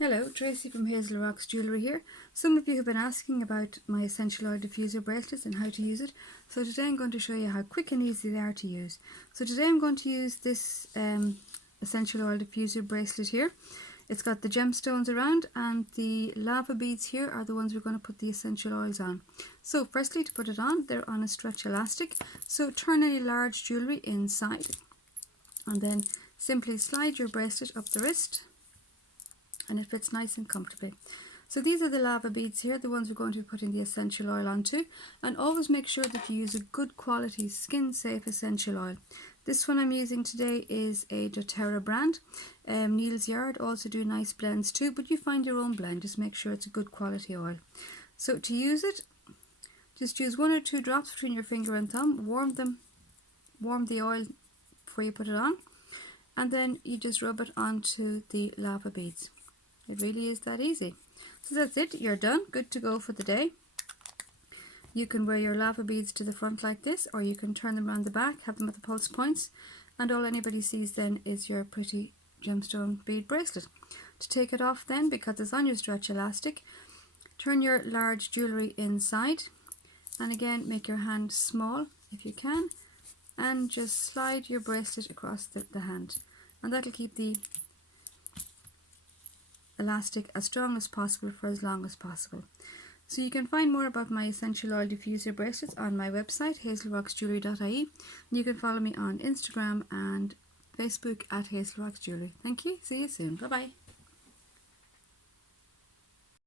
Hello, Tracy from Hazel Rocks Jewellery here. Some of you have been asking about my essential oil diffuser bracelets and how to use it. So today I'm going to show you how quick and easy they are to use. So today I'm going to use this essential oil diffuser bracelet here. It's got the gemstones around, and the lava beads here are the ones we're going to put the essential oils on. So firstly, to put it on, they're on a stretch elastic. So turn any large jewellery inside and then simply slide your bracelet up the wrist, and it fits nice and comfortably. So these are the lava beads here, the ones we're going to be putting the essential oil onto, and always make sure that you use a good quality skin safe essential oil. This one I'm using today is a doTERRA brand. Neil's Yard also do nice blends too, but you find your own blend, just make sure it's a good quality oil. So to use it, just use 1 or 2 drops between your finger and thumb, warm the oil before you put it on, and then you just rub it onto the lava beads. It really is that easy. So that's it, you're done, good to go for the day. You can wear your lava beads to the front like this, or you can turn them around the back, have them at the pulse points, and all anybody sees then is your pretty gemstone bead bracelet. To take it off then, because it's on your stretch elastic, turn your large jewellery inside, and again make your hand small if you can, and just slide your bracelet across the hand, and that'll keep the elastic as strong as possible for as long as possible. So you can find more about my essential oil diffuser bracelets on my website hazelrocksjewellery.ie, and you can follow me on Instagram and Facebook at Hazel Rocks Jewellery. Thank you, see you soon, bye bye.